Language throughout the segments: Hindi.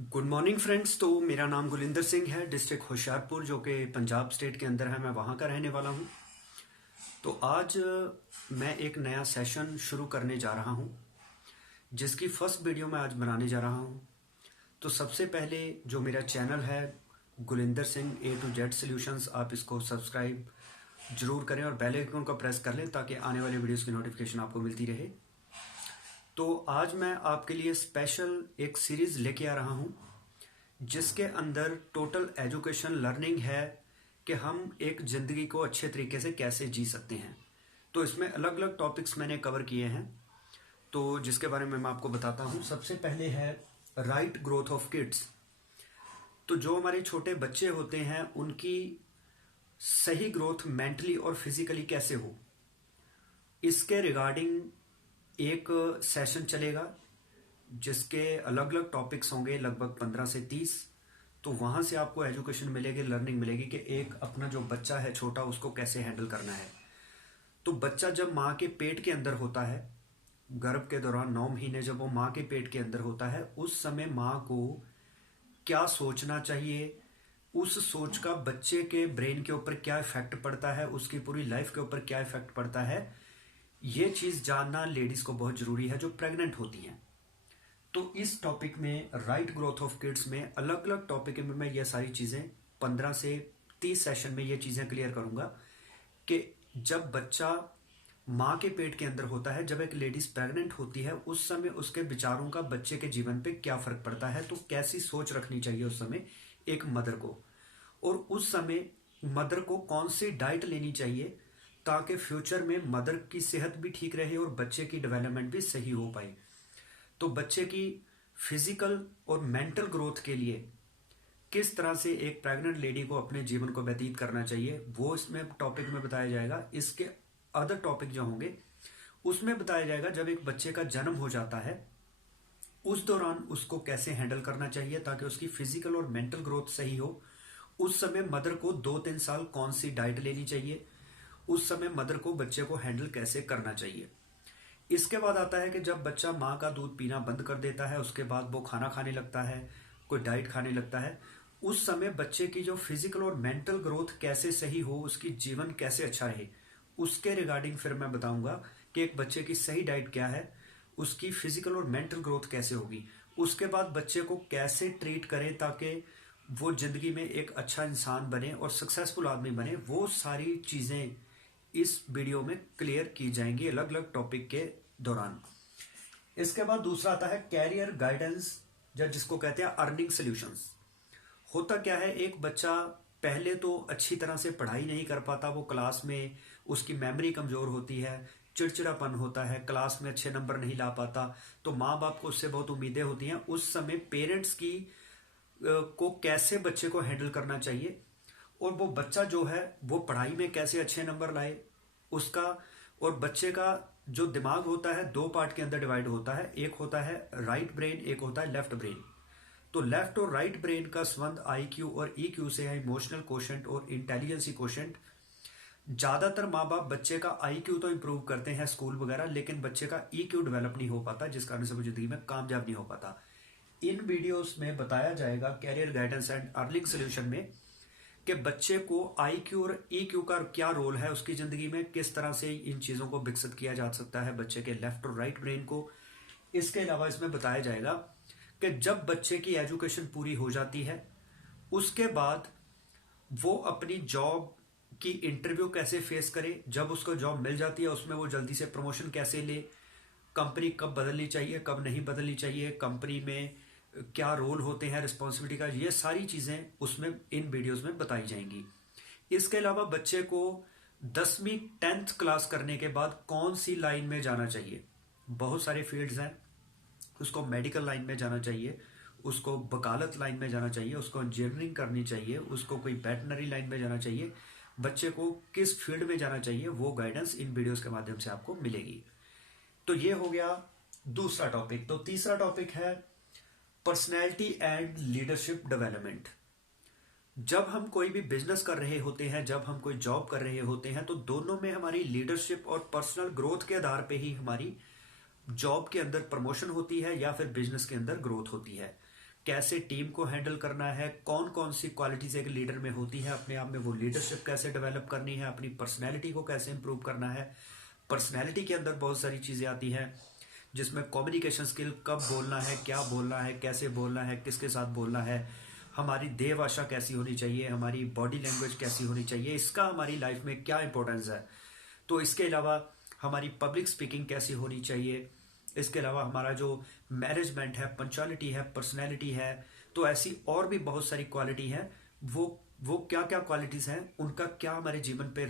Good morning friends. तो मेरा नाम गुलिंदर सिंह है, डिस्ट्रिक्ट होशियारपुर जो कि पंजाब स्टेट के अंदर है, मैं वहाँ का रहने वाला हूँ। तो आज मैं एक नया सेशन शुरू करने जा रहा हूँ, जिसकी फर्स्ट वीडियो मैं आज बनाने जा रहा हूँ। तो सबसे पहले जो मेरा चैनल है Gulinder Singh A to Z solutions, आप इसको सब्सक्राइब जरूर करें और बेल आइकन को प्रेस कर लें ताकि आने वाले वीडियोस की नोटिफिकेशन आपको मिलती रहे। तो आज मैं आपके लिए स्पेशल एक सीरीज़ लेके आ रहा हूँ जिसके अंदर टोटल एजुकेशन लर्निंग है कि हम एक ज़िंदगी को अच्छे तरीके से कैसे जी सकते हैं। तो इसमें अलग अलग टॉपिक्स मैंने कवर किए हैं, तो जिसके बारे में मैं आपको बताता हूँ। सबसे पहले है राइट ग्रोथ ऑफ किड्स। तो जो हमारे छोटे बच्चे होते हैं उनकी सही ग्रोथ मेंटली और फिजिकली कैसे हो, इसके रिगार्डिंग एक सेशन चलेगा जिसके अलग अलग टॉपिक्स होंगे, लगभग 15 से 30। तो वहाँ से आपको एजुकेशन मिलेगी, लर्निंग मिलेगी कि एक अपना जो बच्चा है छोटा, उसको कैसे हैंडल करना है। तो बच्चा जब माँ के पेट के अंदर होता है, गर्भ के दौरान 9 महीने जब वो माँ के पेट के अंदर होता है, उस समय माँ को क्या सोचना चाहिए, उस सोच का बच्चे के ब्रेन के ऊपर क्या इफेक्ट पड़ता है, उसकी पूरी लाइफ के ऊपर क्या इफेक्ट पड़ता है, ये चीज़ जानना लेडीज़ को बहुत ज़रूरी है जो प्रेग्नेंट होती हैं। तो इस टॉपिक में राइट ग्रोथ ऑफ किड्स में अलग अलग टॉपिक में मैं ये सारी चीज़ें 15 से 30 सेशन में ये चीज़ें क्लियर करूँगा कि जब बच्चा माँ के पेट के अंदर होता है, जब एक लेडीज प्रेग्नेंट होती है, उस समय उसके विचारों का बच्चे के जीवन पे क्या फर्क पड़ता है। तो कैसी सोच रखनी चाहिए उस समय एक मदर को, और उस समय मदर को कौन सी डाइट लेनी चाहिए ताकि फ्यूचर में मदर की सेहत भी ठीक रहे और बच्चे की डेवलपमेंट भी सही हो पाए। तो बच्चे की फिजिकल और मेंटल ग्रोथ के लिए किस तरह से एक प्रेग्नेंट लेडी को अपने जीवन को व्यतीत करना चाहिए, वो इसमें टॉपिक में बताया जाएगा। इसके अदर टॉपिक जो होंगे उसमें बताया जाएगा जब एक बच्चे का जन्म हो जाता है, उस दौरान उसको कैसे हैंडल करना चाहिए ताकि उसकी फिजिकल और मेंटल ग्रोथ सही हो। उस समय मदर को 2-3 साल कौन सी डाइट लेनी चाहिए, उस समय मदर को बच्चे को हैंडल कैसे करना चाहिए। इसके बाद आता है कि जब बच्चा माँ का दूध पीना बंद कर देता है, उसके बाद वो खाना खाने लगता है, कोई डाइट खाने लगता है, उस समय बच्चे की जो फिजिकल और मेंटल ग्रोथ कैसे सही हो, उसकी जीवन कैसे अच्छा रहे, उसके रिगार्डिंग फिर मैं बताऊंगा कि एक बच्चे की सही डाइट क्या है, उसकी फिजिकल और मेंटल ग्रोथ कैसे होगी। उसके बाद बच्चे को कैसे ट्रीट करें ताकि वो जिंदगी में एक अच्छा इंसान बने और सक्सेसफुल आदमी बने, वो सारी चीज़ें इस वीडियो में क्लियर की जाएंगी अलग अलग टॉपिक के दौरान। इसके बाद दूसरा आता है कैरियर गाइडेंस, या जिसको कहते हैं अर्निंग सॉल्यूशंस। होता क्या है, एक बच्चा पहले तो अच्छी तरह से पढ़ाई नहीं कर पाता, वो क्लास में उसकी मेमोरी कमजोर होती है, चिड़चिड़ापन होता है, क्लास में अच्छे नंबर नहीं ला पाता, तो माँ बाप को उससे बहुत उम्मीदें होती हैं। उस समय पेरेंट्स की को कैसे बच्चे को हैंडल करना चाहिए और वो बच्चा जो है वो पढ़ाई में कैसे अच्छे नंबर लाए उसका। और बच्चे का जो दिमाग होता है 2 पार्ट के अंदर डिवाइड होता है, एक होता है राइट ब्रेन, एक होता है लेफ्ट ब्रेन। तो लेफ्ट और राइट ब्रेन का संबंध IQ और EQ से है, इमोशनल कोशेंट और इंटेलिजेंसी कोशेंट। ज्यादातर माँ बाप बच्चे का IQ तो इम्प्रूव करते हैं स्कूल वगैरह, लेकिन बच्चे का EQ डेवलप नहीं हो पाता, जिस कारण से वो जिंदगी में कामयाब नहीं हो पाता। इन वीडियोस में बताया जाएगा career guidance and earning solution में कि बच्चे को IQ और EQ का क्या रोल है उसकी जिंदगी में, किस तरह से इन चीजों को विकसित किया जा सकता है बच्चे के लेफ्ट और राइट ब्रेन को। इसके अलावा इसमें बताया जाएगा कि जब बच्चे की एजुकेशन पूरी हो जाती है, उसके बाद वो अपनी जॉब की इंटरव्यू कैसे फेस करे, जब उसको जॉब मिल जाती है उसमें वो जल्दी से प्रमोशन कैसे ले, कंपनी कब बदलनी चाहिए कब नहीं बदलनी चाहिए, कंपनी में क्या रोल होते हैं रिस्पॉन्सिबिलिटी का, ये सारी चीज़ें उसमें इन वीडियोस में बताई जाएंगी। इसके अलावा बच्चे को 10वीं 10th क्लास करने के बाद कौन सी लाइन में जाना चाहिए। बहुत सारे फील्ड्स हैं, उसको मेडिकल लाइन में जाना चाहिए, उसको वकालत लाइन में जाना चाहिए, उसको इंजीनियरिंग करनी चाहिए, उसको कोई वेटनरी लाइन में जाना चाहिए। बच्चे को किस फील्ड में जाना चाहिए वो गाइडेंस इन वीडियोस के माध्यम से आपको मिलेगी। तो ये हो गया दूसरा टॉपिक। तो तीसरा टॉपिक है पर्सनैलिटी एंड लीडरशिप डेवलपमेंट। जब हम कोई भी बिजनेस कर रहे होते हैं, जब हम कोई जॉब कर रहे होते हैं, तो दोनों में हमारी लीडरशिप और पर्सनल ग्रोथ के आधार पे ही हमारी जॉब के अंदर प्रमोशन होती है या फिर बिजनेस के अंदर ग्रोथ होती है। कैसे टीम को हैंडल करना है, कौन कौन सी क्वालिटीज एक लीडर में होती है अपने आप में, वो लीडरशिप कैसे डेवलप करनी है, अपनी पर्सनैलिटी को कैसे इंप्रूव करना है। पर्सनैलिटी के अंदर बहुत सारी चीज़ें आती हैं, जिसमें कम्युनिकेशन स्किल, कब बोलना है, क्या बोलना है, कैसे बोलना है, किसके साथ बोलना है, हमारी देह भाषा कैसी होनी चाहिए, हमारी बॉडी लैंग्वेज कैसी होनी चाहिए, इसका हमारी लाइफ में क्या इंपॉर्टेंस है। तो इसके अलावा हमारी पब्लिक स्पीकिंग कैसी होनी चाहिए, इसके अलावा हमारा जो मैनेजमेंट है, पंक्चुअलिटी है, पर्सनैलिटी है। तो ऐसी और भी बहुत सारी क्वालिटी हैं। वो क्या क्या क्वालिटीज़ हैं, उनका क्या हमारे जीवन पे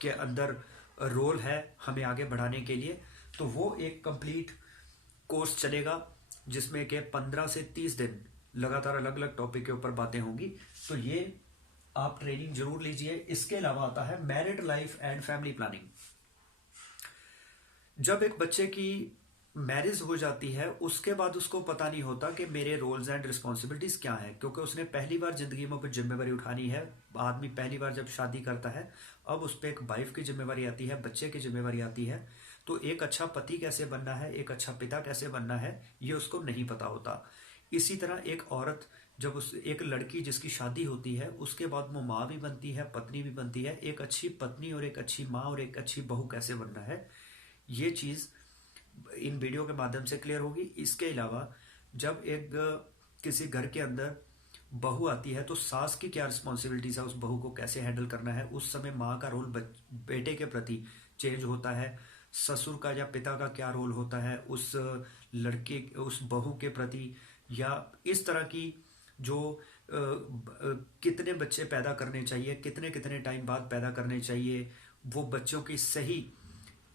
के अंदर रोल है हमें आगे बढ़ाने के लिए। तो वो एक कंप्लीट कोर्स चलेगा, जिसमें के 15 से 30 दिन लगातार अलग अलग टॉपिक के ऊपर बातें होंगी। तो ये आप ट्रेनिंग जरूर लीजिए। इसके अलावा आता है married life and family planning. जब एक बच्चे की मैरिज हो जाती है, उसके बाद उसको पता नहीं होता कि मेरे रोल्स एंड रिस्पॉन्सिबिलिटीज क्या हैं, क्योंकि उसने पहली बार जिंदगी में कोई जिम्मेवारी उठानी है। आदमी पहली बार जब शादी करता है, अब उस पर एक वाइफ की जिम्मेवारी आती है, बच्चे की जिम्मेवारी आती है। तो एक अच्छा पति कैसे बनना है, एक अच्छा पिता कैसे बनना है, ये उसको नहीं पता होता। इसी तरह एक औरत, जब उस एक लड़की जिसकी शादी होती है, उसके बाद वो माँ भी बनती है, पत्नी भी बनती है। एक अच्छी पत्नी और एक अच्छी माँ और एक अच्छी बहू कैसे बनना है, ये चीज़ इन वीडियो के माध्यम से क्लियर होगी। इसके अलावा जब एक किसी घर के अंदर बहू आती है, तो सास की क्या रिस्पॉन्सिबिलिटीज है, उस बहू को कैसे हैंडल करना है। उस समय माँ का रोल बेटे के प्रति चेंज होता है, ससुर का या पिता का क्या रोल होता है उस लड़के, उस बहू के प्रति। या इस तरह की जो कितने बच्चे पैदा करने चाहिए, कितने कितने टाइम बाद पैदा करने चाहिए, वो बच्चों की सही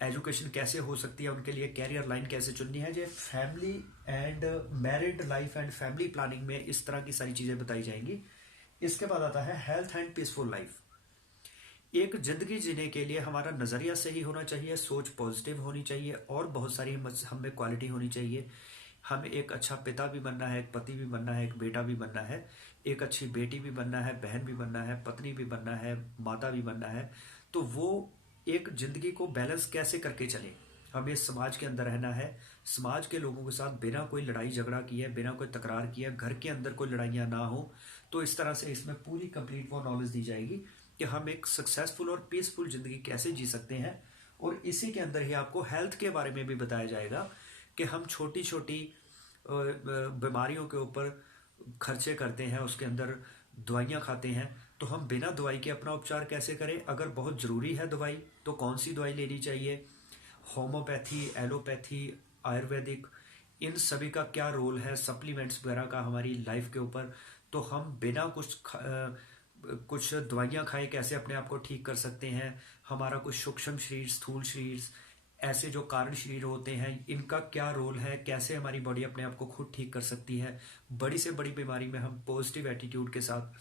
एजुकेशन कैसे हो सकती है, उनके लिए कैरियर लाइन कैसे चुननी है। जो family and married life and family planning में इस तरह की सारी चीज़ें बताई जाएंगी। इसके बाद आता है हेल्थ एंड पीसफुल लाइफ। एक जिंदगी जीने के लिए हमारा नज़रिया सही होना चाहिए, सोच पॉजिटिव होनी चाहिए, और बहुत सारी हम में क्वालिटी होनी चाहिए। हमें एक अच्छा पिता भी बनना है, एक पति भी बनना है, एक बेटा भी बनना है, एक अच्छी बेटी भी बनना है, बहन भी बनना है, पत्नी भी बनना है, माता भी बनना है। तो वो एक जिंदगी को बैलेंस कैसे करके चले। हमें समाज के अंदर रहना है, समाज के लोगों के साथ बिना कोई लड़ाई झगड़ा किए, बिना कोई तकरार किए, घर के अंदर कोई लड़ाइयाँ ना हो। तो इस तरह से इसमें पूरी कंप्लीट वो नॉलेज दी जाएगी कि हम एक सक्सेसफुल और पीसफुल ज़िंदगी कैसे जी सकते हैं। और इसी के अंदर ही आपको हेल्थ के बारे में भी बताया जाएगा कि हम छोटी छोटी बीमारियों के ऊपर खर्चे करते हैं, उसके अंदर दवाइयाँ खाते हैं, तो हम बिना दवाई के अपना उपचार कैसे करें। अगर बहुत ज़रूरी है दवाई, तो कौन सी दवाई लेनी चाहिए, होम्योपैथी, एलोपैथी, आयुर्वेदिक, इन सभी का क्या रोल है, सप्लीमेंट्स वगैरह का हमारी लाइफ के ऊपर। तो हम बिना कुछ दवाइयाँ खाए कैसे अपने आप को ठीक कर सकते हैं। हमारा कुछ सूक्ष्म शरीर, स्थूल शरीर, ऐसे जो कारण शरीर होते हैं, इनका क्या रोल है, कैसे हमारी बॉडी अपने आप को खुद ठीक कर सकती है। बड़ी से बड़ी बीमारी में हम पॉजिटिव एटीट्यूड के साथ,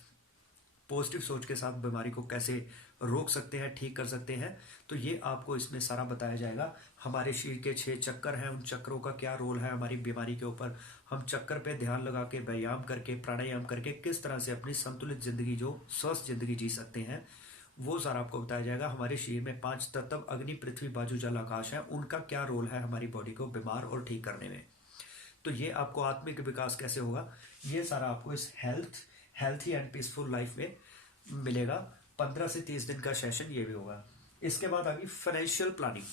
पॉजिटिव सोच के साथ बीमारी को कैसे रोक सकते हैं, ठीक कर सकते हैं। तो ये आपको इसमें सारा बताया जाएगा। हमारे शरीर के 6 चक्कर हैं, उन चक्रों का क्या रोल है हमारी बीमारी के ऊपर। हम चक्कर पे ध्यान लगा के, व्यायाम करके, प्राणायाम करके किस तरह से अपनी संतुलित जिंदगी, जो स्वस्थ जिंदगी जी सकते हैं, वो सारा आपको बताया जाएगा। हमारे शरीर में 5 तत्व अग्नि, पृथ्वी, वायु, जल, आकाश है, उनका क्या रोल है हमारी बॉडी को बीमार और ठीक करने में। तो ये आपको आत्मिक विकास कैसे होगा, ये सारा आपको इस हेल्थी एंड पीसफुल लाइफ में मिलेगा। 15 से 30 दिन का सेशन ये भी होगा। इसके बाद आ गई फाइनेंशियल प्लानिंग।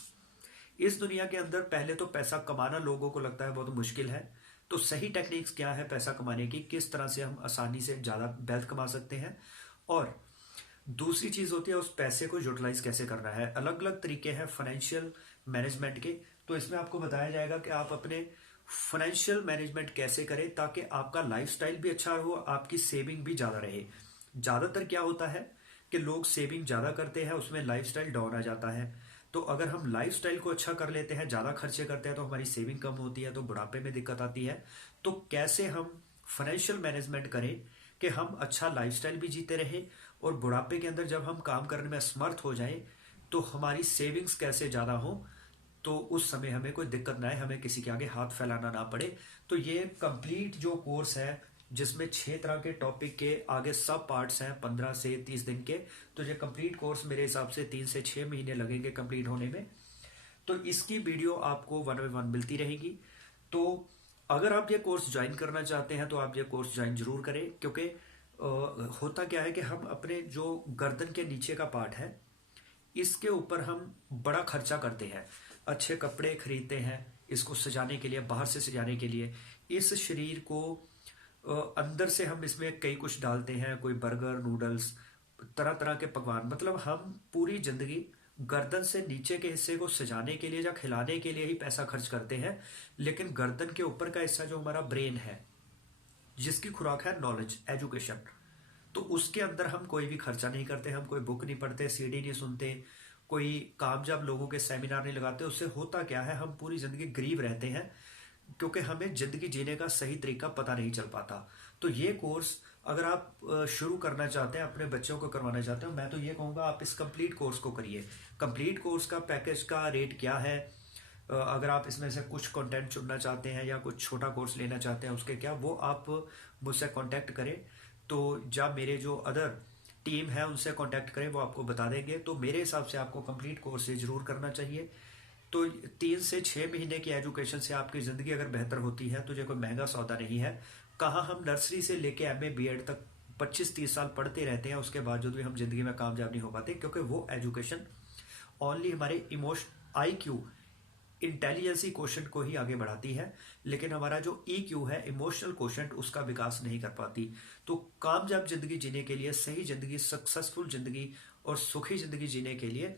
इस दुनिया के अंदर पहले तो पैसा कमाना लोगों को लगता है बहुत मुश्किल है। तो सही टेक्निक्स क्या है पैसा कमाने की, किस तरह से हम आसानी से ज़्यादा वेल्थ कमा सकते हैं, और दूसरी चीज़ होती है उस पैसे को यूटिलाइज कैसे करना है। अलग अलग तरीके हैं फाइनेंशियल मैनेजमेंट के। तो इसमें आपको बताया जाएगा कि आप अपने फाइनेंशियल मैनेजमेंट कैसे करें ताकि आपका लाइफस्टाइल भी अच्छा हो, आपकी सेविंग भी ज़्यादा रहे। ज़्यादातर क्या होता है कि लोग सेविंग ज़्यादा करते हैं, उसमें लाइफस्टाइल डाउन आ जाता है। तो अगर हम लाइफस्टाइल को अच्छा कर लेते हैं, ज़्यादा खर्चे करते हैं, तो हमारी सेविंग कम होती है, तो बुढ़ापे में दिक्कत आती है। तो कैसे हम फाइनेंशियल मैनेजमेंट करें कि हम अच्छा लाइफस्टाइल भी जीते रहें, और बुढ़ापे के अंदर जब हम काम करने में असमर्थ हो जाएं, तो हमारी सेविंग्स कैसे ज़्यादा हो, तो उस समय हमें कोई दिक्कत ना आए, हमें किसी के आगे हाथ फैलाना ना पड़े। तो ये कंप्लीट जो कोर्स है, जिसमें 6 तरह के टॉपिक के आगे सब पार्ट्स हैं, 15 से 30 दिन के। तो ये कंप्लीट कोर्स मेरे हिसाब से 3 से 6 महीने लगेंगे कंप्लीट होने में। तो इसकी वीडियो आपको 1 बाय 1 मिलती रहेगी। तो अगर आप ये कोर्स ज्वाइन करना चाहते हैं तो आप ये कोर्स ज्वाइन जरूर करें, क्योंकि होता क्या है कि हम अपने जो गर्दन के नीचे का पार्ट है इसके ऊपर हम बड़ा खर्चा करते हैं, अच्छे कपड़े खरीदते हैं इसको सजाने के लिए, बाहर से सजाने के लिए। इस शरीर को अंदर से हम इसमें कई कुछ डालते हैं, कोई बर्गर, नूडल्स, तरह तरह के पकवान। मतलब हम पूरी जिंदगी गर्दन से नीचे के हिस्से को सजाने के लिए या खिलाने के लिए ही पैसा खर्च करते हैं, लेकिन गर्दन के ऊपर का हिस्सा जो हमारा ब्रेन है, जिसकी खुराक है नॉलेज, एजुकेशन, तो उसके अंदर हम कोई भी खर्चा नहीं करते। हम कोई बुक नहीं पढ़ते, सीडी नहीं सुनते, कोई कामयाब लोगों के सेमिनार नहीं लगाते। उससे होता क्या है, हम पूरी जिंदगी गरीब रहते हैं, क्योंकि हमें जिंदगी जीने का सही तरीका पता नहीं चल पाता। तो ये कोर्स अगर आप शुरू करना चाहते हैं, अपने बच्चों को करवाना चाहते हो, मैं तो ये कहूँगा आप इस कंप्लीट कोर्स को करिए। कंप्लीट कोर्स का पैकेज का रेट क्या है, अगर आप इसमें से कुछ कंटेंट चुनना चाहते हैं या कुछ छोटा कोर्स लेना चाहते हैं उसके क्या, वो आप मुझसे कांटेक्ट करें। तो जब मेरे जो अदर टीम है उनसे कांटेक्ट करें, वो आपको बता देंगे। तो मेरे हिसाब से आपको कंप्लीट कोर्स ये जरूर करना चाहिए। तो 3 से 6 महीने की एजुकेशन से आपकी ज़िंदगी अगर बेहतर होती है तो ये कोई महंगा सौदा नहीं है। कहाँ हम नर्सरी से लेके MA BEd तक 25-30 साल पढ़ते रहते हैं, उसके बावजूद भी हम जिंदगी में कामयाब नहीं हो पाते, क्योंकि वो एजुकेशन ओनली हमारे इमोशन IQ, इंटेलिजेंसी क्वोशंट को ही आगे बढ़ाती है, लेकिन हमारा जो EQ है, इमोशनल क्वोशंट, उसका विकास नहीं कर पाती। तो कामयाब जिंदगी जीने के लिए, सही जिंदगी, सक्सेसफुल जिंदगी और सुखी जिंदगी जीने के लिए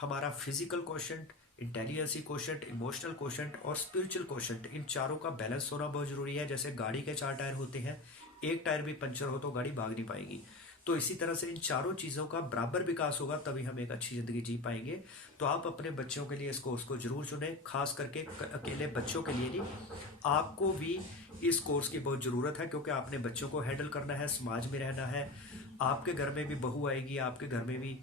हमारा physical quotient, intelligency quotient, emotional quotient और स्पिरिचुअल क्वोशंट, इन चारों का बैलेंस होना बहुत जरूरी है। जैसे गाड़ी के 4 टायर होते हैं, एक टायर भी पंचर हो तो गाड़ी भाग नहीं पाएगी। तो इसी तरह से इन चारों चीज़ों का बराबर विकास होगा, तभी हम एक अच्छी ज़िंदगी जी पाएंगे। तो आप अपने बच्चों के लिए इस कोर्स को जरूर चुनें, खास करके अकेले बच्चों के लिए नहीं, आपको भी इस कोर्स की बहुत ज़रूरत है, क्योंकि आपने बच्चों को हैंडल करना है, समाज में रहना है। आपके घर में भी बहू आएगी, आपके घर में भी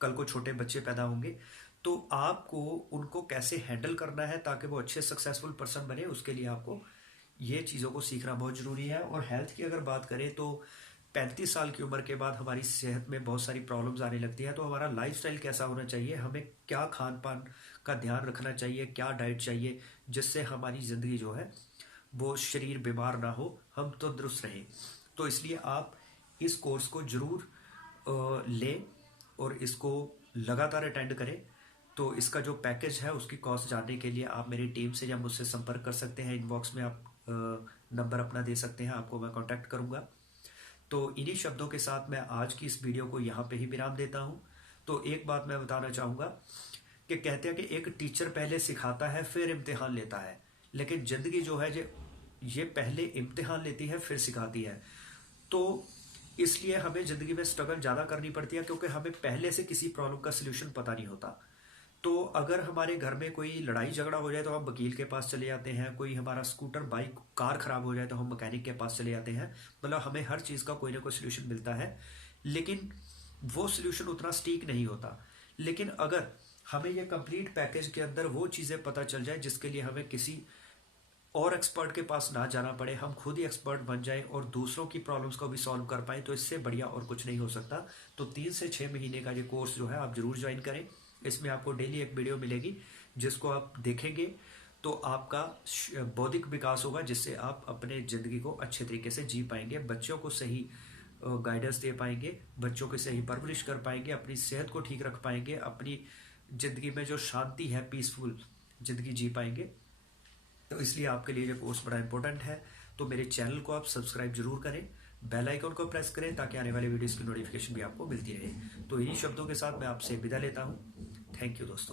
कल को छोटे बच्चे पैदा होंगे, तो आपको उनको कैसे हैंडल करना है ताकि वो अच्छे सक्सेसफुल पर्सन बने, उसके लिए आपको ये चीज़ों को सीखना बहुत ज़रूरी है। और हेल्थ की अगर बात करें तो 35 साल की उम्र के बाद हमारी सेहत में बहुत सारी प्रॉब्लम्स आने लगती है। तो हमारा लाइफस्टाइल कैसा होना चाहिए, हमें क्या खान पान का ध्यान रखना चाहिए, क्या डाइट चाहिए, जिससे हमारी ज़िंदगी जो है वो शरीर बीमार ना हो, हम तंदुरुस्त रहें। तो इसलिए आप इस कोर्स को ज़रूर लें और इसको लगातार अटेंड करें। तो इसका जो पैकेज है उसकी कॉस्ट जानने के लिए आप मेरी टीम से या मुझसे संपर्क कर सकते हैं। इनबॉक्स में आप नंबर अपना दे सकते हैं, आपको मैं कांटेक्ट करूंगा। तो इन्हीं शब्दों के साथ मैं आज की इस वीडियो को यहाँ पे ही विराम देता हूँ। तो एक बात मैं बताना चाहूँगा कि कहते हैं कि एक टीचर पहले सिखाता है फिर इम्तिहान लेता है, लेकिन ज़िंदगी जो है ये पहले इम्तिहान लेती है फिर सिखाती है। तो इसलिए हमें ज़िंदगी में स्ट्रगल ज़्यादा करनी पड़ती है, क्योंकि हमें पहले से किसी प्रॉब्लम का सलूशन पता नहीं होता। तो अगर हमारे घर में कोई लड़ाई झगड़ा हो जाए तो हम वकील के पास चले जाते हैं, कोई हमारा स्कूटर, बाइक, कार खराब हो जाए तो हम मैकेनिक के पास चले जाते हैं। मतलब हमें हर चीज़ का कोई ना कोई सलूशन मिलता है, लेकिन वो सलूशन उतना स्टीक नहीं होता। लेकिन अगर हमें ये कंप्लीट पैकेज के अंदर वो चीज़ें पता चल जाए जिसके लिए हमें किसी और एक्सपर्ट के पास ना जाना पड़े, हम खुद ही एक्सपर्ट बन जाएं और दूसरों की प्रॉब्लम्स को भी सॉल्व कर पाएं, तो इससे बढ़िया और कुछ नहीं हो सकता। तो 3 से 6 महीने का ये कोर्स जो है आप जरूर ज्वाइन करें। इसमें आपको डेली एक वीडियो मिलेगी जिसको आप देखेंगे तो आपका बौद्धिक विकास होगा, जिससे आप अपने ज़िंदगी को अच्छे तरीके से जी पाएंगे, बच्चों को सही गाइडेंस दे पाएंगे, बच्चों की सही परवरिश कर पाएंगे, अपनी सेहत को ठीक रख पाएंगे, अपनी ज़िंदगी में जो शांति है, पीसफुल ज़िंदगी जी पाएंगे। तो इसलिए आपके लिए ये कोर्स बड़ा इंपॉर्टेंट है। तो मेरे चैनल को आप सब्सक्राइब जरूर करें, बेल आइकन को प्रेस करें ताकि आने वाले वीडियोस की नोटिफिकेशन भी आपको मिलती रहे। तो इन्हीं शब्दों के साथ मैं आपसे विदा लेता हूँ। थैंक यू दोस्तों।